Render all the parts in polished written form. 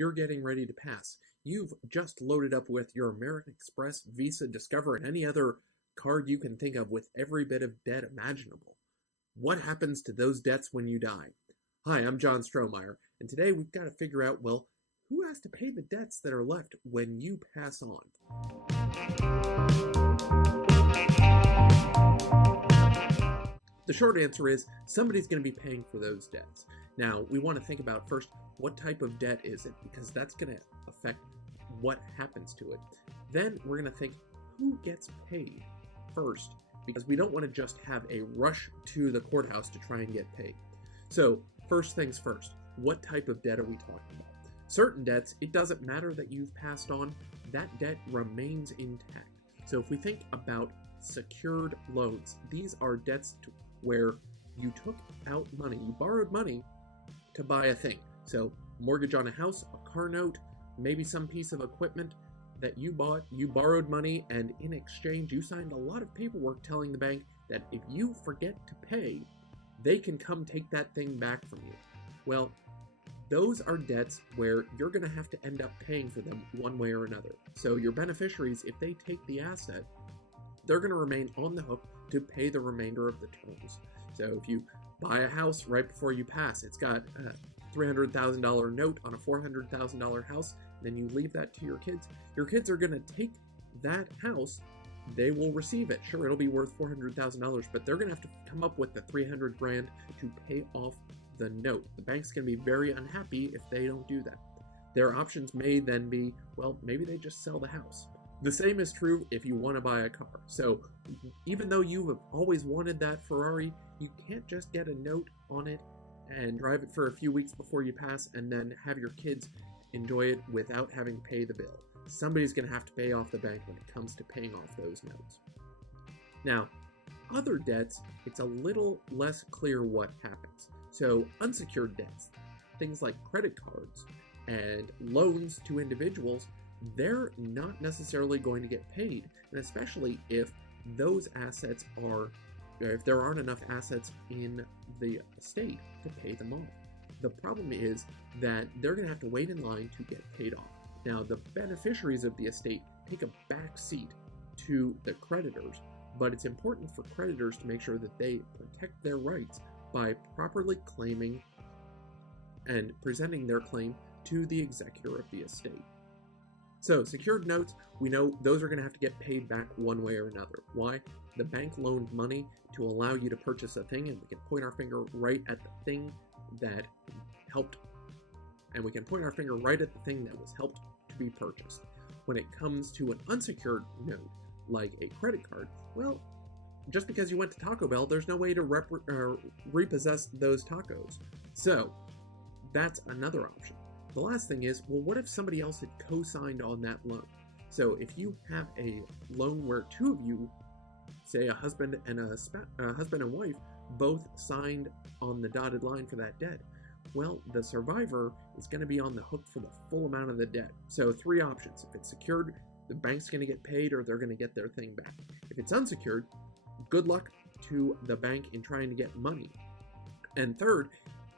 You're getting ready to pass. You've just loaded up with your American Express, Visa, Discover, and any other card you can think of with every bit of debt imaginable. What happens to those debts when you die? Hi, I'm John Strohmeyer, and today we've got to figure out, well, who has to pay the debts that are left when you pass on? The short answer is somebody's going to be paying for those debts. Now, we want to think about first, what type of debt is it? Because that's going to affect what happens to it. Then we're going to think, who gets paid first? Because we don't want to just have a rush to the courthouse to try and get paid. So, first things first, what type of debt are we talking about? Certain debts, it doesn't matter that you've passed on, that debt remains intact. So if we think about secured loans, these are debts where you took out money, you borrowed money to buy a thing. So mortgage on a house, a car note, maybe some piece of equipment that you bought, you borrowed money, and in exchange you signed a lot of paperwork telling the bank that if you forget to pay, they can come take that thing back from you. Well, those are debts where you're going to have to end up paying for them one way or another. So your beneficiaries, if they take the asset, they're going to remain on the hook to pay the remainder of the terms. So if you buy a house right before you pass, it's got a $300,000 note on a $400,000 house, then you leave that to your kids are going to take that house, they will receive it. Sure, it'll be worth $400,000, but they're going to have to come up with the $300,000 to pay off the note. The bank's going to be very unhappy if they don't do that. Their options may then be, well, maybe they just sell the house. The same is true if you want to buy a car. So even though you have always wanted that Ferrari, you can't just get a note on it and drive it for a few weeks before you pass and then have your kids enjoy it without having to pay the bill. Somebody's going to have to pay off the bank when it comes to paying off those notes. Now, other debts, it's a little less clear what happens. So unsecured debts, things like credit cards and loans to individuals, they're not necessarily going to get paid, and especially if those assets if there aren't enough assets in the estate to pay them off. The problem is that they're going to have to wait in line to get paid off. Now, the beneficiaries of the estate take a back seat to the creditors, but it's important for creditors to make sure that they protect their rights by properly claiming and presenting their claim to the executor of the estate. So, secured notes, we know those are going to have to get paid back one way or another. Why? The bank loaned money to allow you to purchase a thing, and we can point our finger right at the thing that helped, and we can point our finger right at the thing that was helped to be purchased. When it comes to an unsecured note, like a credit card, well, just because you went to Taco Bell, there's no way to repossess those tacos. So, that's another option. The last thing is, well, what if somebody else had co-signed on that loan? So if you have a loan where two of you, say a husband and wife, both signed on the dotted line for that debt, well, the survivor is going to be on the hook for the full amount of the debt. So three options. If it's secured, the bank's going to get paid or they're going to get their thing back. If it's unsecured, good luck to the bank in trying to get money. And third,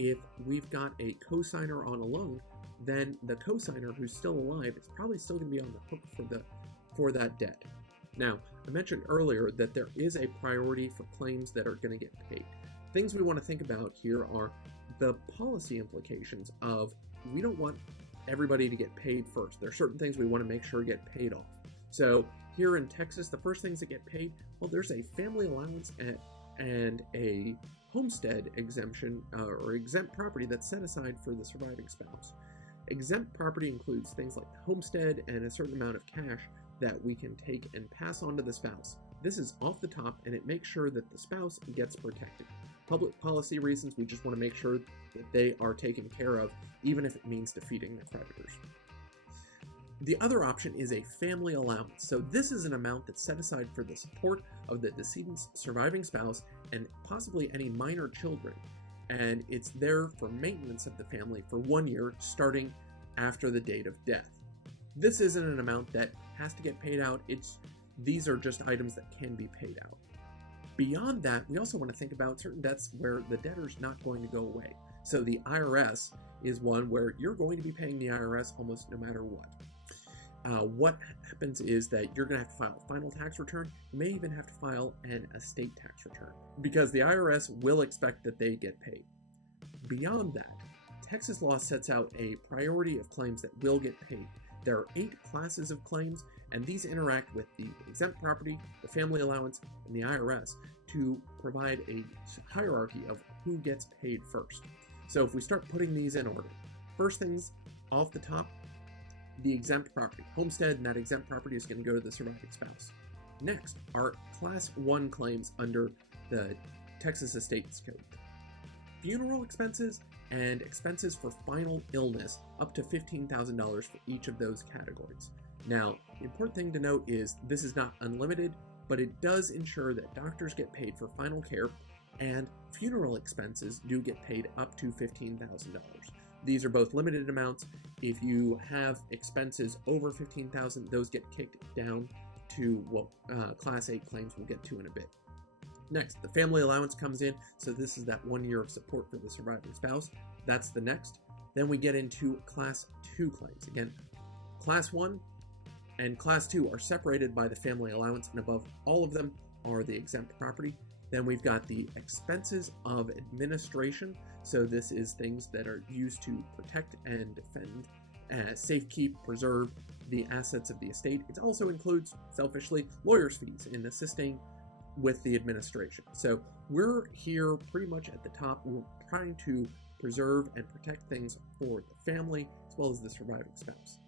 if we've got a co-signer on a loan, then the co-signer who's still alive is probably still going to be on the hook for that debt. Now, I mentioned earlier that there is a priority for claims that are going to get paid. Things we want to think about here are the policy implications of we don't want everybody to get paid first. There are certain things we want to make sure get paid off. So here in Texas, the first things that get paid, well, there's a family allowance and a homestead exemption or exempt property that's set aside for the surviving spouse. Exempt property includes things like the homestead and a certain amount of cash that we can take and pass on to the spouse. This is off the top, and it makes sure that the spouse gets protected. Public policy reasons, we just want to make sure that they are taken care of, even if it means defeating the creditors. The other option is a family allowance. So this is an amount that's set aside for the support of the decedent's surviving spouse and possibly any minor children. And it's there for maintenance of the family for 1 year, starting after the date of death. This isn't an amount that has to get paid out. These are just items that can be paid out. Beyond that, we also want to think about certain debts where the debtor's not going to go away. So the IRS is one where you're going to be paying the IRS almost no matter what. What happens is that you're going to have to file a final tax return. You may even have to file an estate tax return because the IRS will expect that they get paid. Beyond that, Texas law sets out a priority of claims that will get paid. There are 8 classes of claims, and these interact with the exempt property, the family allowance, and the IRS to provide a hierarchy of who gets paid first. So if we start putting these in order, first things off the top, the exempt property. Homestead and that exempt property is going to go to the surviving spouse. Next are Class 1 claims under the Texas Estates Code. Funeral expenses and expenses for final illness up to $15,000 for each of those categories. Now, the important thing to note is this is not unlimited, but it does ensure that doctors get paid for final care and funeral expenses do get paid up to $15,000. These are both limited amounts. If you have expenses over $15,000, those get kicked down to what Class 8 claims we'll get to in a bit. Next, the family allowance comes in. So this is that 1 year of support for the surviving spouse. That's the next. Then we get into Class 2 claims. Again, Class 1 and Class 2 are separated by the family allowance, and above all of them are the exempt property. Then we've got the expenses of administration. So this is things that are used to protect and defend, safekeep, preserve the assets of the estate. It also includes, selfishly, lawyers' fees in assisting with the administration. So we're here pretty much at the top. We're trying to preserve and protect things for the family as well as the surviving spouse.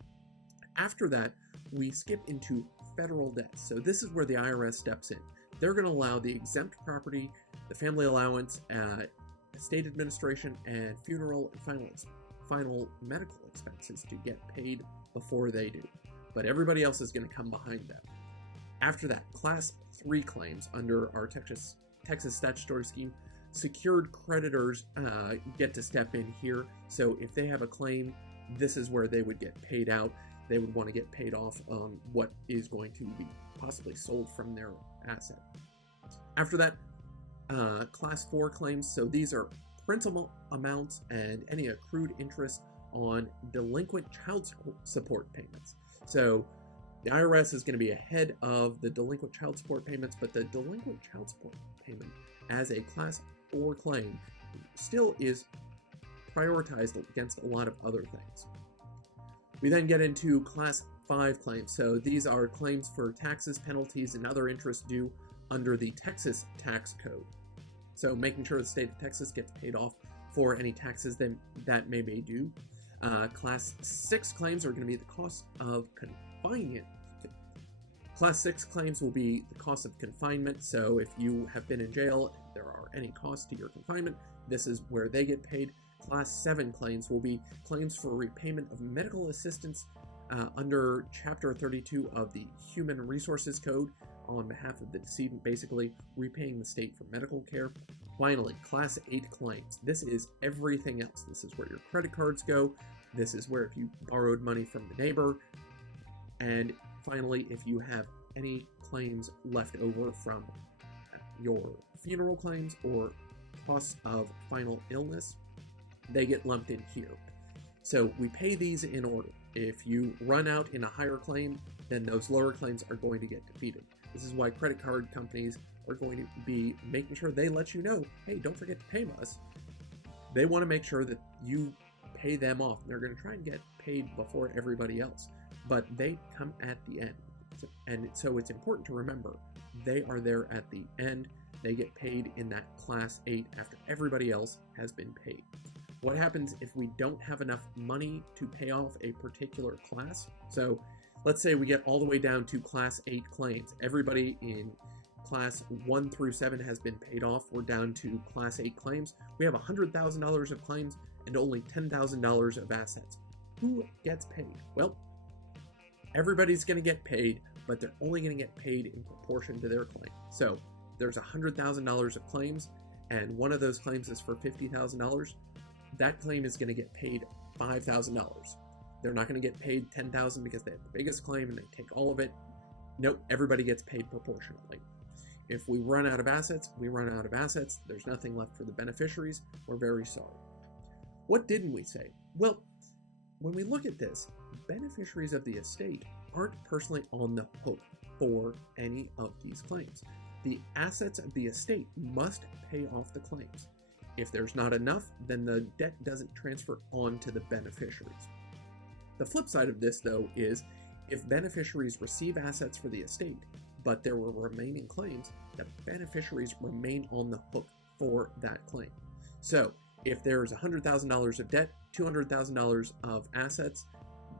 After that, we skip into federal debts. So this is where the IRS steps in. They're going to allow the exempt property, the family allowance, estate administration, and funeral and final medical expenses to get paid before they do. But everybody else is going to come behind them. After that, Class 3 claims under our Texas statutory scheme, secured creditors get to step in here. So if they have a claim, this is where they would get paid out. They would want to get paid off on what is going to be possibly sold from their asset. After that, Class 4 claims. So these are principal amounts and any accrued interest on delinquent child support payments. So the IRS is going to be ahead of the delinquent child support payments, but the delinquent child support payment as a Class 4 claim still is prioritized against a lot of other things. We then get into Class 5 claims. So these are claims for taxes, penalties, and other interest due under the Texas tax code. So making sure the state of Texas gets paid off for any taxes that may be due. Class 6 claims are going to be the cost of confinement. Class 6 claims will be the cost of confinement. So if you have been in jail, if there are any costs to your confinement, this is where they get paid. Class 7 claims will be claims for repayment of medical assistance under Chapter 32 of the Human Resources Code on behalf of the decedent, basically repaying the state for medical care. Finally, Class 8 claims. This is everything else. This is where your credit cards go. This is where if you borrowed money from the neighbor. And finally, if you have any claims left over from your funeral claims or costs of final illness, they get lumped in here. So we pay these in order. If you run out in a higher claim, then those lower claims are going to get defeated. This is why credit card companies are going to be making sure they let you know, hey, don't forget to pay us. They want to make sure that you pay them off. They're going to try and get paid before everybody else, but they come at the end. And so it's important to remember, they are there at the end. They get paid in that Class 8 after everybody else has been paid. What happens if we don't have enough money to pay off a particular class? So let's say we get all the way down to Class 8 claims. Everybody in Class 1 through 7 has been paid off. We're down to Class 8 claims. We have $100,000 of claims and only $10,000 of assets. Who gets paid? Well, everybody's going to get paid, but they're only going to get paid in proportion to their claim. So there's $100,000 of claims, and one of those claims is for $50,000. That claim is going to get paid $5,000. They're not going to get paid $10,000 because they have the biggest claim and they take all of it. Nope, everybody gets paid proportionately. If we run out of assets, we run out of assets. There's nothing left for the beneficiaries. We're very sorry. What didn't we say? Well, when we look at this, beneficiaries of the estate aren't personally on the hook for any of these claims. The assets of the estate must pay off the claims. If there's not enough, then the debt doesn't transfer on to the beneficiaries. The flip side of this, though, is if beneficiaries receive assets for the estate, but there were remaining claims, the beneficiaries remain on the hook for that claim. So if there's $100,000 of debt, $200,000 of assets,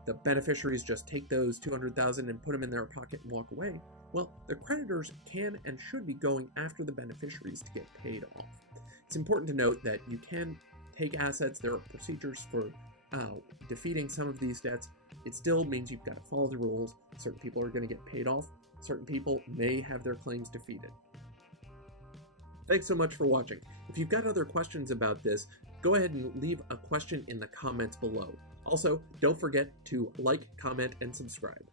the beneficiaries just take those $200,000 and put them in their pocket and walk away. Well, the creditors can and should be going after the beneficiaries to get paid off. It's important to note that you can take assets. There are procedures for defeating some of these debts. It still means you've got to follow the rules. Certain people are going to get paid off. Certain people may have their claims defeated. Thanks so much for watching. If you've got other questions about this, go ahead and leave a question in the comments below. Also, don't forget to like, comment, and subscribe.